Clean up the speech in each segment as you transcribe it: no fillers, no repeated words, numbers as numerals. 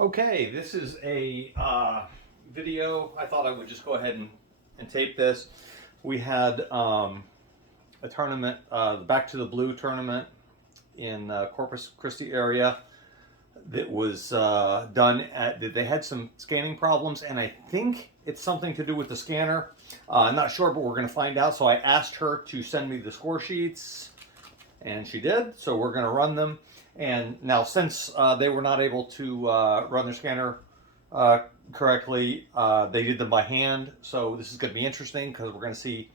Okay, this is a video. I thought I would just go ahead and tape this. We had a tournament, the Back to the Blue tournament in Corpus Christi area that was done at, they had some scanning problems, and I think it's something to do with the scanner. I'm not sure, but we're going to find out. So I asked her to send me the score sheets, and she did. So we're going to run them. And now, since they were not able to run their scanner correctly, they did them by hand. So this is going to be interesting because we're going to see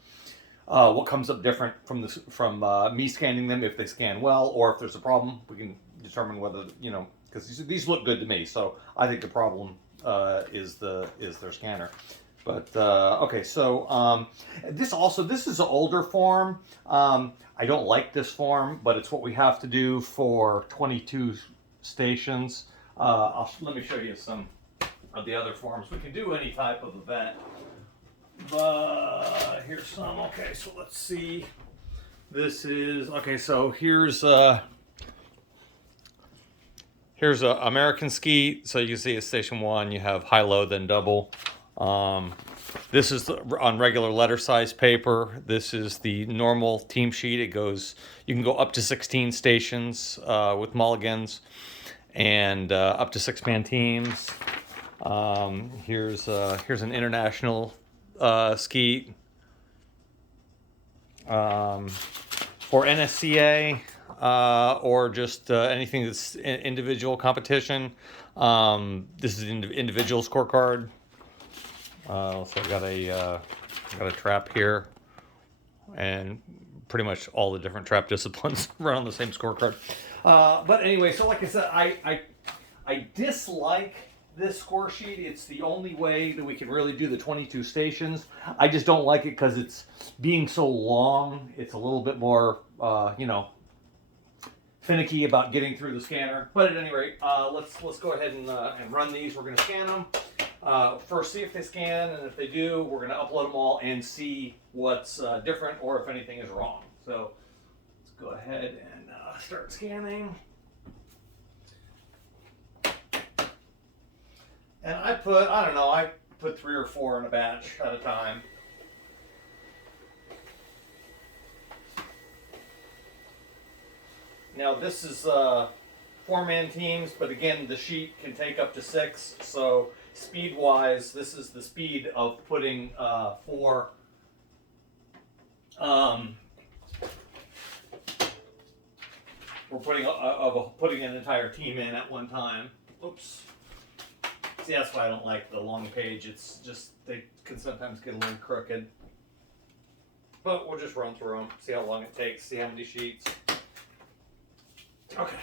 what comes up different from me scanning them, if they scan well, or if there's a problem. We can determine whether, because these look good to me. So I think the problem is their scanner. But okay, so this is an older form. I don't like this form, but it's what we have to do for 22 stations. Let me show you some of the other forms. We can do any type of event, but here's some. Okay, so let's see. This is okay. So here's a American Ski. So you can see at station 1, you have high, low, then double. This is on regular letter size paper. This is the normal team sheet. You can go up to 16 stations with mulligans, and up to 6-man teams. Here's an international ski for NSCA, or just anything that's individual competition. This is an individual scorecard. So I got a trap here, and pretty much all the different trap disciplines run on the same scorecard. But anyway, so like I said, I dislike this score sheet. It's the only way that we can really do the 22 stations. I just don't like it because it's being so long. It's a little bit more, finicky about getting through the scanner. But at any rate, let's go ahead and run these. We're going to scan them. First, see if they scan, and if they do, we're going to upload them all and see what's different or if anything is wrong. So let's go ahead and start scanning. And I put 3 or 4 in a batch at a time. Now this is 4-man teams, but again, the sheet can take up to 6. So speed-wise, this is the speed of putting 4. We're putting an entire team in at one time. Oops. See, that's why I don't like the long page. It's just they can sometimes get a little crooked. But we'll just run through them, see how long it takes, see how many sheets. Okay.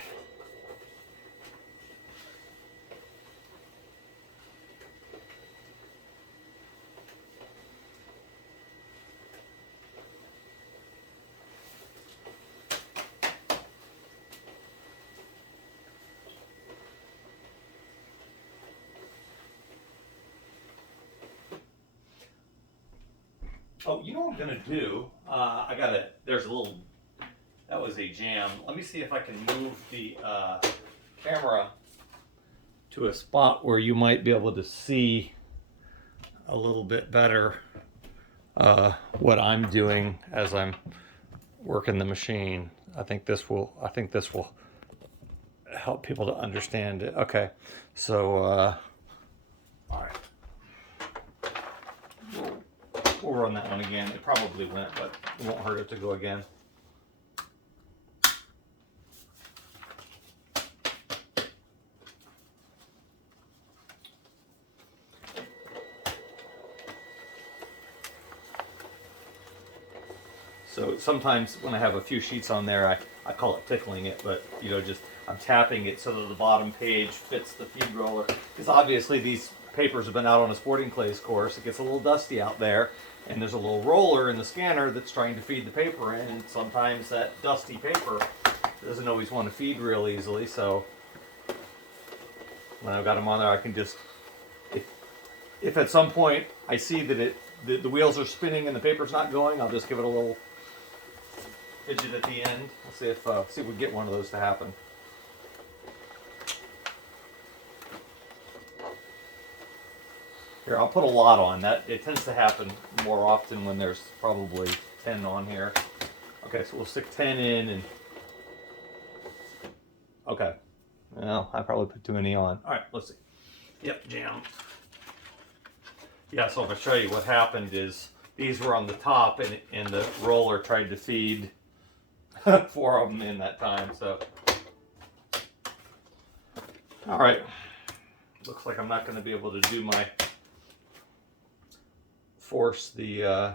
Oh, you know what I'm gonna do? There's a little, that was a jam. Let me see if I can move the camera to a spot where you might be able to see a little bit better what I'm doing as I'm working the machine. I think this will help people to understand it. Okay, so all right. We'll run that one again. It probably went, but it won't hurt it to go again. So sometimes when I have a few sheets on there, I call it tickling it, but just I'm tapping it so that the bottom page fits the feed roller. Because obviously these papers have been out on a sporting clays course. It gets a little dusty out there, and there's a little roller in the scanner that's trying to feed the paper in, and sometimes that dusty paper doesn't always want to feed real easily. So when I've got them on there, I can just, if at some point I see that the wheels are spinning and the paper's not going, I'll just give it a little fidget at the end. We'll see if we get one of those to happen. Here, I'll put a lot on. That it tends to happen more often when there's probably 10 on here. Okay, so we'll stick 10 in and... Okay. Well, I probably put too many on. All right, let's see. Yep, jam. Yeah, so I'm going to show you what happened is these were on the top and the roller tried to feed 4 of them in that time, so... All right. Looks like I'm not going to be able to do my... force the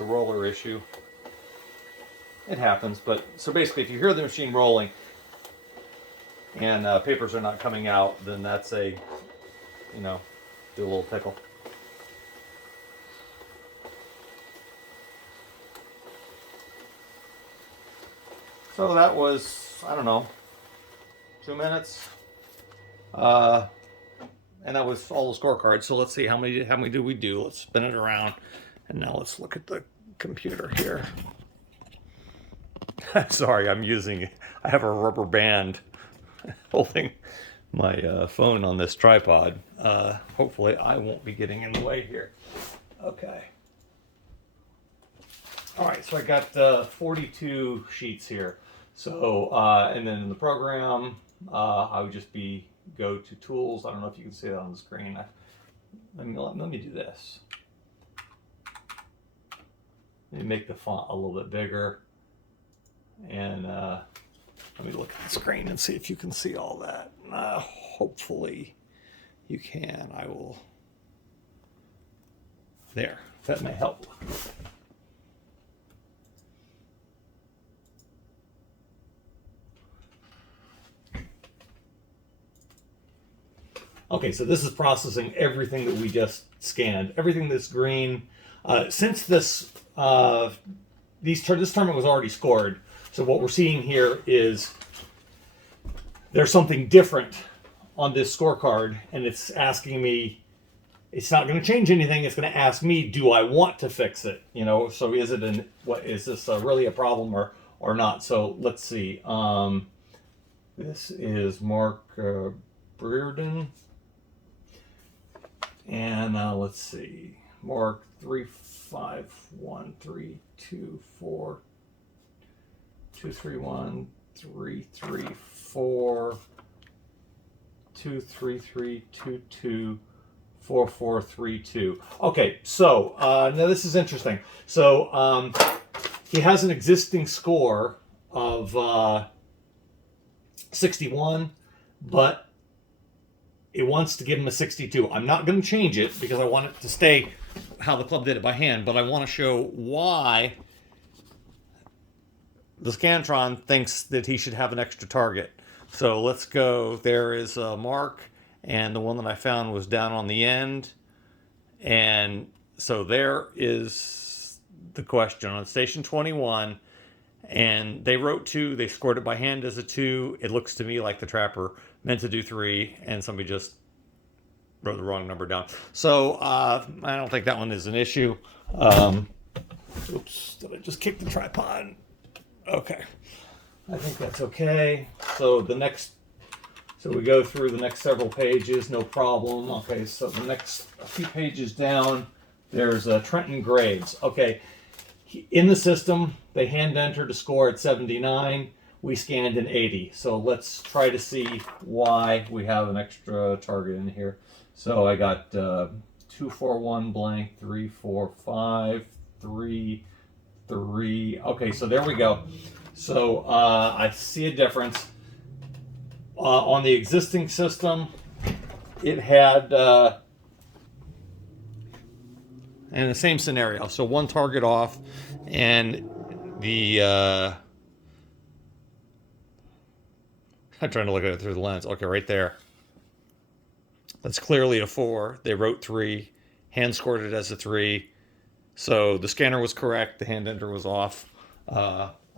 roller issue. It happens, but so basically if you hear the machine rolling and papers are not coming out, then that's a, you know, do a little tickle. So that was, I don't know, 2 minutes. And that was all the scorecards. So let's see how many do we do. Let's spin it around, and now let's look at the computer here. Sorry, I have a rubber band holding my phone on this tripod. Hopefully I won't be getting in the way here. Okay. All right, so I got 42 sheets here. So, and then in the program, I would just go to tools. I don't know if you can see that on the screen. Let me do this. Let me make the font a little bit bigger. And let me look at the screen and see if you can see all that. Hopefully you can. I will. There. That may help. Okay, so this is processing everything that we just scanned. Everything that's green. Since this tournament was already scored, so what we're seeing here is there's something different on this scorecard, and it's asking me. It's not going to change anything. It's going to ask me, do I want to fix it? You know, so is this really a problem or not? So let's see. This is Mark Brearden. And let's see, Mark 3513242313334 233224432. Okay, so now this is interesting. So he has an existing score of 61, but it wants to give him a 62. I'm not going to change it because I want it to stay how the club did it by hand, but I want to show why the Scantron thinks that he should have an extra target. So let's go. There is a mark, and the one that I found was down on the end. And so there is the question on station 21. And they wrote 2. They scored it by hand as a 2. It looks to me like the trapper meant to do 3, and somebody just wrote the wrong number down. So I don't think that one is an issue. Oops, did I just kick the tripod? Okay, I think that's okay. So we go through the next several pages, no problem. Okay, so the next a few pages down, there's Trenton grades. Okay. In the system, they hand entered a score at 79. We scanned an 80. So let's try to see why we have an extra target in here. So I got 241 blank 345 3 3. Okay, so there we go. So I see a difference. On the existing system, it had and the same scenario. So one target off, and the I'm trying to look at it through the lens. Okay, right there. That's clearly a 4. They wrote 3, hand scored it as a 3. So the scanner was correct. The hand enter was off.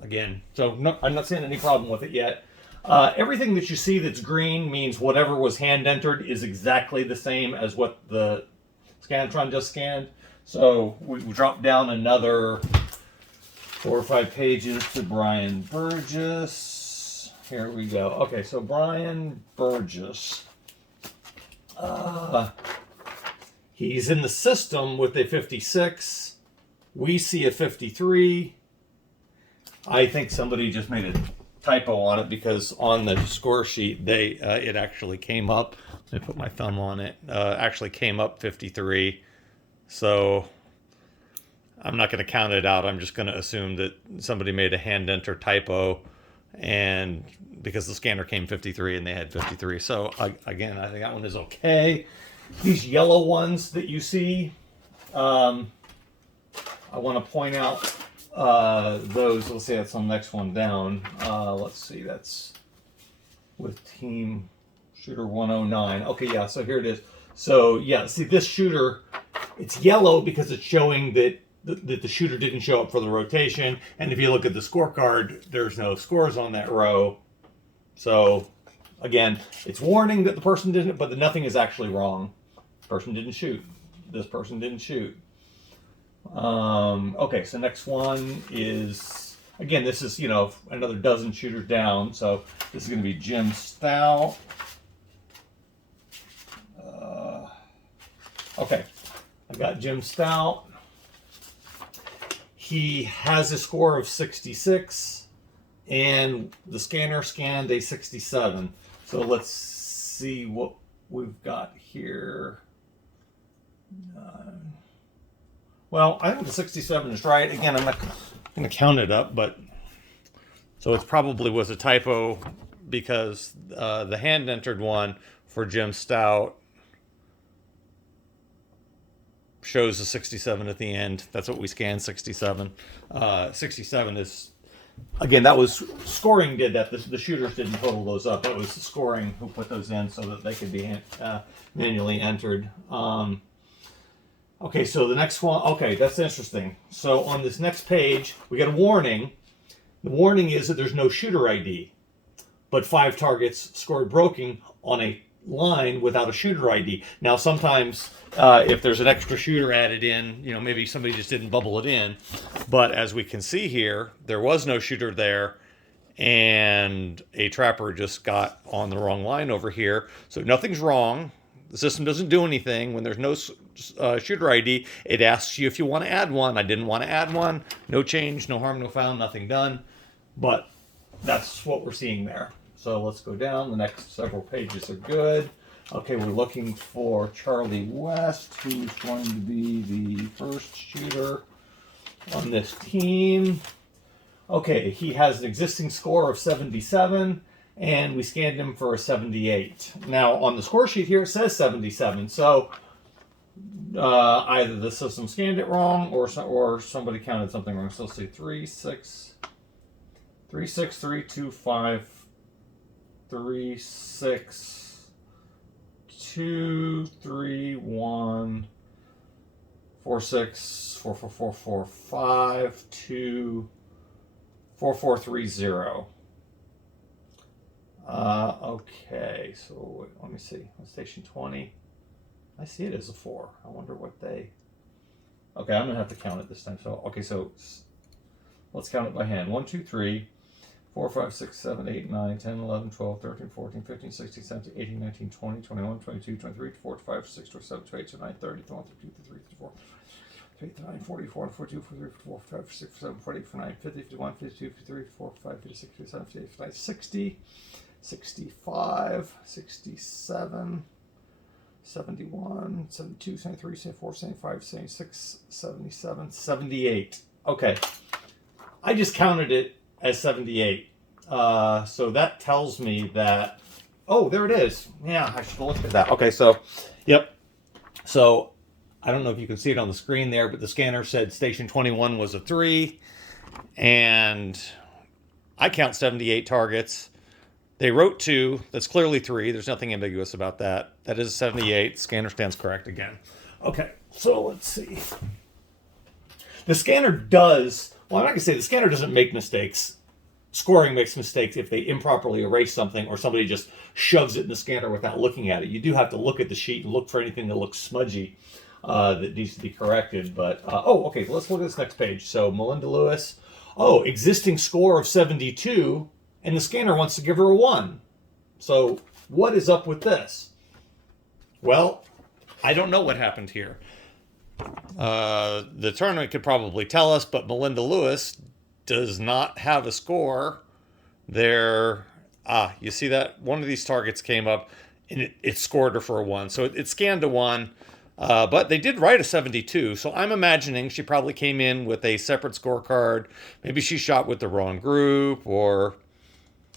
Again, so no, I'm not seeing any problem with it yet. Everything that you see that's green means whatever was hand entered is exactly the same as what the Scantron just scanned. So we drop down another 4 or 5 pages to Brian Burgess. Here we go. Okay, so Brian Burgess. He's in the system with a 56. We see a 53. I think somebody just made a typo on it because on the score sheet, it actually came up. Let me put my thumb on it. Actually came up 53. So I'm not going to count it out. I'm just going to assume that somebody made a hand enter typo, and because the scanner came 53 and they had 53. So again, I think that one is okay. These yellow ones that you see, I want to point out those. Let's see, that's on the next one down. Let's see, that's with Team Shooter 109. Okay, yeah, so here it is. So yeah, see this shooter, it's yellow because it's showing that the shooter didn't show up for the rotation. And if you look at the scorecard, there's no scores on that row. So again, it's warning that the person didn't, but nothing is actually wrong. Person didn't shoot. This person didn't shoot. Okay, so next one is, again, this is, you know, another dozen shooters down. So this is going to be Jim Stout. Okay, I got Jim Stout. He has a score of 66, and the scanner scanned a 67. So let's see what we've got here. Well, I think the 67 is right. Again, I'm not going to count it up, but so it probably was a typo because the hand entered one for Jim Stout shows a 67 at the end. That's what we scanned, 67. 67 is, again, that was scoring did that. The shooters didn't total those up. That was the scoring who put those in so that they could be manually entered. Okay, so the next one, okay, that's interesting. So on this next page, we get a warning. The warning is that there's no shooter ID, but 5 targets scored broken on a line without a shooter ID. Now, sometimes if there's an extra shooter added in, you know, maybe somebody just didn't bubble it in. But as we can see here, there was no shooter there, and a trapper just got on the wrong line over here. So nothing's wrong. The system doesn't do anything. When there's no shooter ID, it asks you if you want to add one. I didn't want to add one. No change, no harm, no foul, nothing done. But that's what we're seeing there. So let's go down. The next several pages are good. Okay, we're looking for Charlie West, who's going to be the first shooter on this team. Okay, he has an existing score of 77. And we scanned him for a 78. Now, on the score sheet here, it says 77. So, either the system scanned it wrong or somebody counted something wrong. So, let's see, 3, 6, 3, 6, 3, 2, 5, 3, 6, 2, 3, 1, 4, 6, 4, 4, 4, 4, 5, 2, 4, 4, 3, 0. Okay, so let me see. Station 20. I see it as a 4. I wonder what they... Okay, I'm going to have to count it this time. So, okay, so let's count it by hand. 1, 2, 3, 4, 5, 6, 7, 8, 9, 10, 11, 12, 13, 14, 15, 16, 17, 18, 19, 20, 21, 22, 23, 24, 25, 26, 27, 28, 29, 30, 31, 32, 33, 34, 39, 40, 41, 42, 43, 44, 45, 46, 47, 48, 49, 50, 51, 52, 53, 54, 55, 56, 57, 58, 59, 60, 65, 67, 71, 72, 73, 74, 75, 76, 77, 78. Okay. I just counted it as 78. So that tells me that, oh, there it is. Yeah, I should look at that. Okay, so, yep. So, I don't know if you can see it on the screen there, but the scanner said station 21 was a 3. And I count 78 targets. They wrote 2. That's clearly 3. There's nothing ambiguous about that. That is 78. Scanner stands correct again. Okay, so let's see. The scanner does, well, I'm not going to say the scanner doesn't make mistakes. Scoring makes mistakes if they improperly erase something or somebody just shoves it in the scanner without looking at it. You do have to look at the sheet and look for anything that looks smudgy that needs to be corrected. But, okay, let's look at this next page. So, Melinda Lewis. Oh, existing score of 72. And the scanner wants to give her a 1. So what is up with this? Well, I don't know what happened here. The tournament could probably tell us, but Melinda Lewis does not have a score there. You see that? One of these targets came up and it scored her for a 1. So it scanned a 1. But they did write a 72. So I'm imagining she probably came in with a separate scorecard. Maybe she shot with the wrong group or...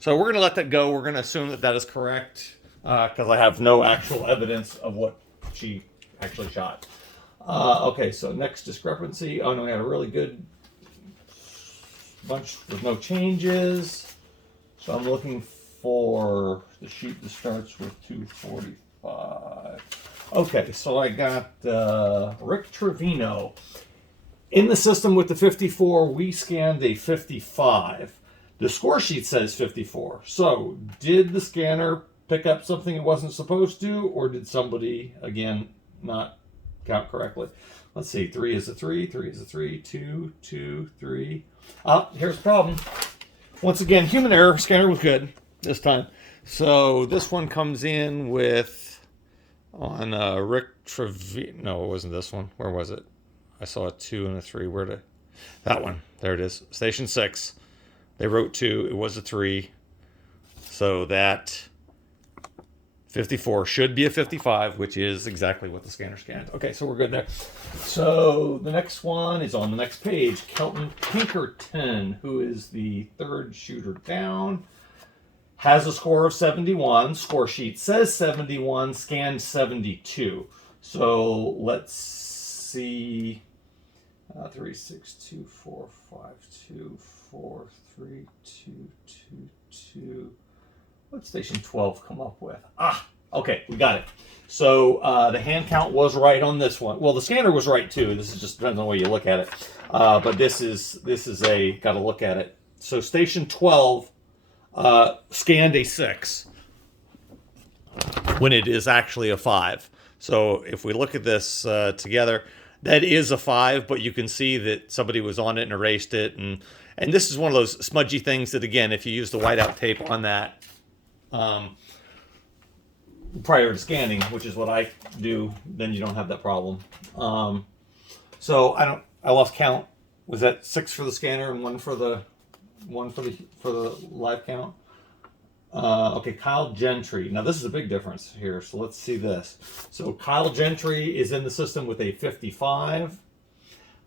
So we're going to let that go. We're going to assume that that is correct because I have no actual evidence of what she actually shot. Okay, so next discrepancy. Oh, no, we had a really good bunch with no changes. So I'm looking for the sheet that starts with 245. Okay, so I got Rick Trevino. In the system with the 54, we scanned a 55. The score sheet says 54. So did the scanner pick up something it wasn't supposed to, or did somebody, again, not count correctly? Let's see, 3 is a 3, 3 is a 3, 2, 2, 3. Here's the problem. Once again, human error. Scanner was good this time. So this one comes in with, on Rick Trevino. No, it wasn't this one. Where was it? I saw a 2 and a 3. Where did... That one. There it is. Station 6. They wrote 2. It was a 3. So that 54 should be a 55, which is exactly what the scanner scanned. Okay, so we're good there. So the next one is on the next page. Kelton Pinkerton, who is the third shooter down, has a score of 71. Score sheet says 71, scanned 72. So let's see. 3, 6, 2, 4, 5, 2, 4, 3, 2, 2, 2. What station 12 come up with? Okay, we got it. So the hand count was right on this one. Well, the scanner was right too. This is just depends on the way you look at it. But this is a got to look at it. So station 12 scanned a 6 when it is actually a 5. So if we look at this together, that is a 5, but you can see that somebody was on it and erased it. And this is one of those smudgy things that, again, if you use the whiteout tape on that prior to scanning, which is what I do, then you don't have that problem. So I lost count. Was that 6 for the scanner and 1 for the live count? Okay, Kyle Gentry. Now this is a big difference here, so let's see this. So Kyle Gentry is in the system with a 55,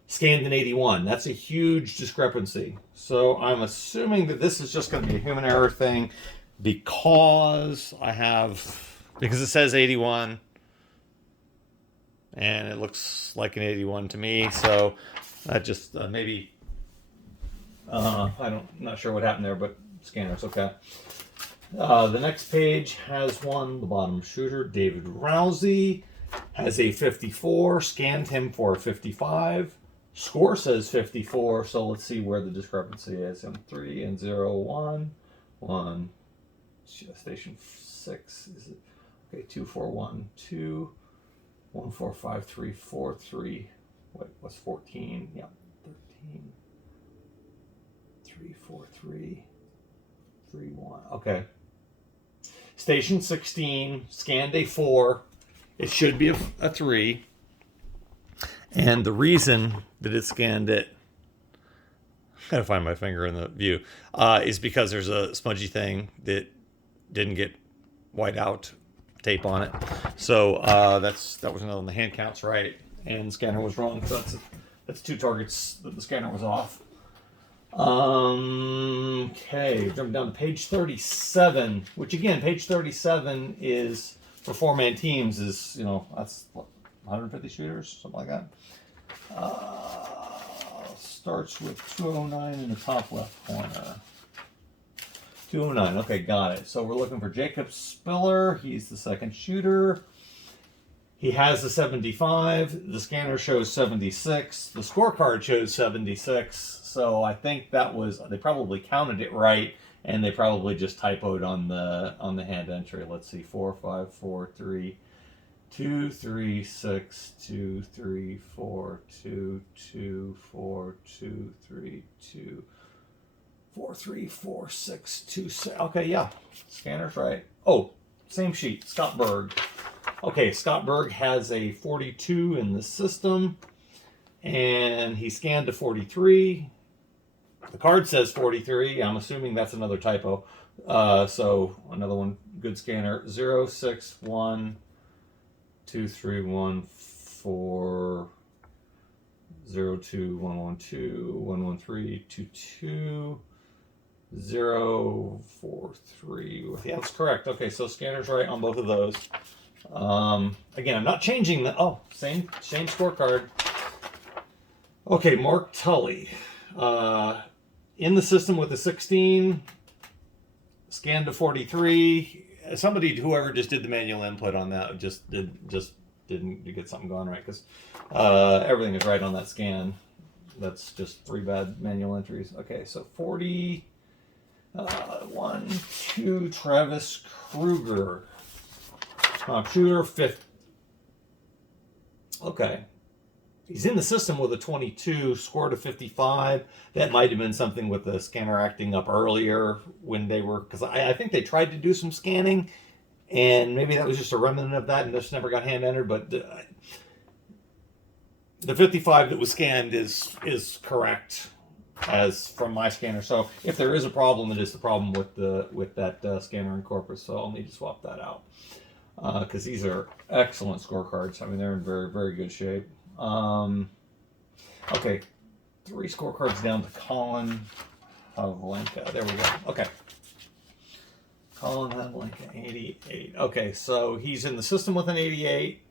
scanned an 81. That's a huge discrepancy. So I'm assuming that this is just going to be a human error thing because it says 81 and it looks like an 81 to me. So that just maybe I'm not sure what happened there, but scanner's okay. The next page has one, the bottom shooter, David Rousey, has a 54, scanned him for a 55. Score says 54, so let's see where the discrepancy is. 3 and 0, 1, 1, station 6, is it? Okay, 2, 4, 1, 2, 1, 4, 5, 3, 4, 3. What's 14? Yeah, 13, 3, 4, 3, 3, 1. Okay. Station 16, scanned a 4. It should be a 3. And the reason that it scanned it, I gotta find my finger in the view, is because there's a smudgy thing that didn't get white out tape on it. So that was another one. The hand count's right, and the scanner was wrong. So that's 2 targets that the scanner was off. Okay, jumping down to page 37, which again, page 37 is for 4-man teams is, that's what, 150 shooters, something like that. Starts with 209 in the top left corner. 209, okay, got it. So we're looking for Jacob Spiller. He's the second shooter. He has the 75. The scanner shows 76. The scorecard shows 76. So I think they probably counted it right, and they probably just typoed on the hand entry. Let's see, 4, 5, 4, 3, 2, 3, 6, 2, 3, 4, 2, 2, 4, 2, 3, 2, 4, 3, 4, 6, 2, 6. Okay, yeah, scanner's right. Oh, same sheet, Scott Berg. Okay, Scott Berg has a 42 in the system, and he scanned to 43. The card says 43. I'm assuming that's another typo. So another one, good scanner. 061 2314 02112 11322 043. Yeah, that's correct. Okay, so scanner's right on both of those. Again, I'm not changing the. Oh, same scorecard. Okay, Mark Tully. In the system with the 16, scanned to 43. Somebody, whoever just did the manual input on that, just didn't get something going right, because everything is right on that scan. That's just 3 bad manual entries. Okay, so 40. 1, 2, Travis Kruger. Shooter 50. Okay. He's in the system with a 22, scored a 55. That might have been something with the scanner acting up earlier when they were, because I think they tried to do some scanning, and maybe that was just a remnant of that and just never got hand entered, but the 55 that was scanned is correct as from my scanner. So if there is a problem, it is the problem with that scanner in Corpus. So I'll need to swap that out, because these are excellent scorecards. I mean, they're in very, very good shape. Okay, 3 scorecards down to Colin Havlenka. There we go. Okay. Colin Havlenka, 88. Okay, so he's in the system with an 88.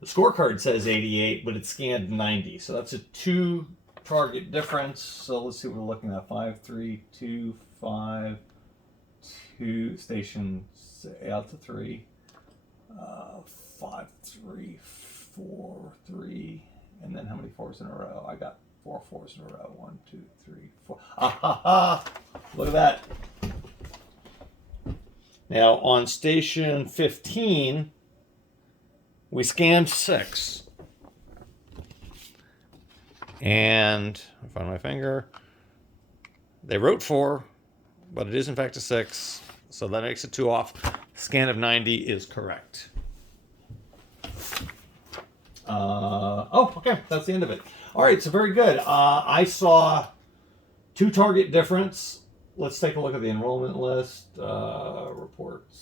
The scorecard says 88, but it's scanned 90. So that's a 2 target difference. So let's see what we're looking at. 5, 3, 2, 5, 2, station out to 3. 5, 3, 4, 3, and then how many 4s in a row? I got 4 4s in a row. 1, 2, 3, 4. Ah ha ha! Look at that. Now on station 15, we scanned 6. And I find my finger. They wrote 4, but it is in fact a 6. So that makes it 2 off. Scan of 90 is correct. Okay, that's the end of it. All right, so very good. I saw 2 target difference. Let's take a look at the enrollment list. Reports.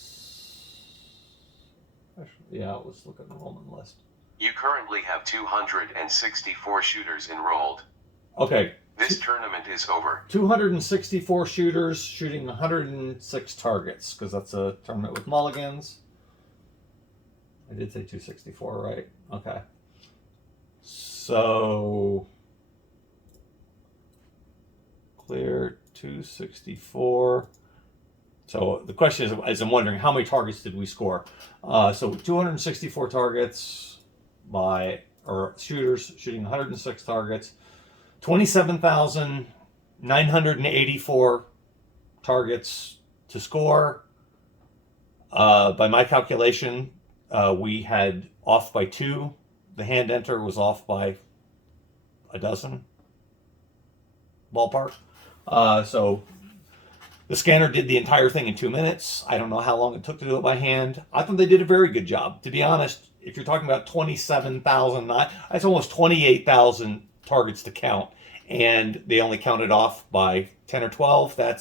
Yeah, let's look at the enrollment list. You currently have 264 shooters enrolled. Okay. This tournament is over. 264 shooters shooting 106 targets, because that's a tournament with mulligans. I did say 264, right? Okay. So, clear 264. So the question is I'm wondering, how many targets did we score? So 264 targets or shooters shooting 106 targets. 27,984 targets to score. By my calculation, we had off by 2. The hand enter was off by a dozen, ballpark. So the scanner did the entire thing in 2 minutes. I don't know how long it took to do it by hand. I thought they did a very good job. To be honest, if you're talking about 27,000, that's almost 28,000 targets to count, and they only counted off by 10 or 12. I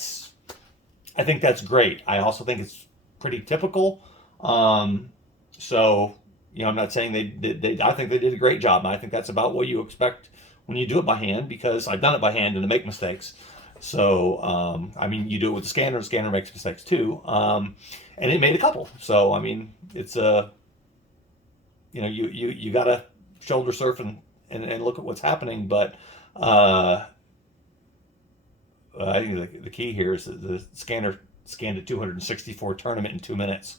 think that's great. I also think it's pretty typical. So, I'm not saying I think they did a great job. And I think that's about what you expect when you do it by hand, because I've done it by hand and I make mistakes. So, you do it with the scanner makes mistakes too. And it made a couple. So, it's you got to shoulder surf and look at what's happening. But I think the key here is that the scanner scanned a 264 tournament in 2 minutes.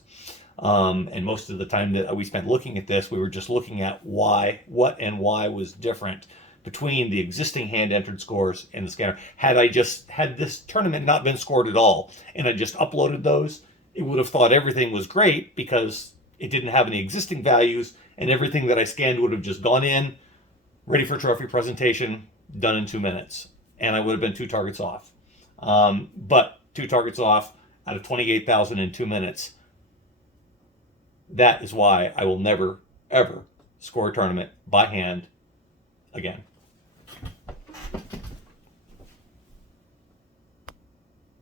And most of the time that we spent looking at this, we were just looking at what was different between the existing hand-entered scores and the scanner. Had this tournament not been scored at all, and I just uploaded those, it would have thought everything was great because it didn't have any existing values, and everything that I scanned would have just gone in, ready for trophy presentation, done in 2 minutes, and I would have been 2 targets off. But 2 targets off out of 28,000 in 2 minutes. that is why I will never, ever score a tournament by hand again.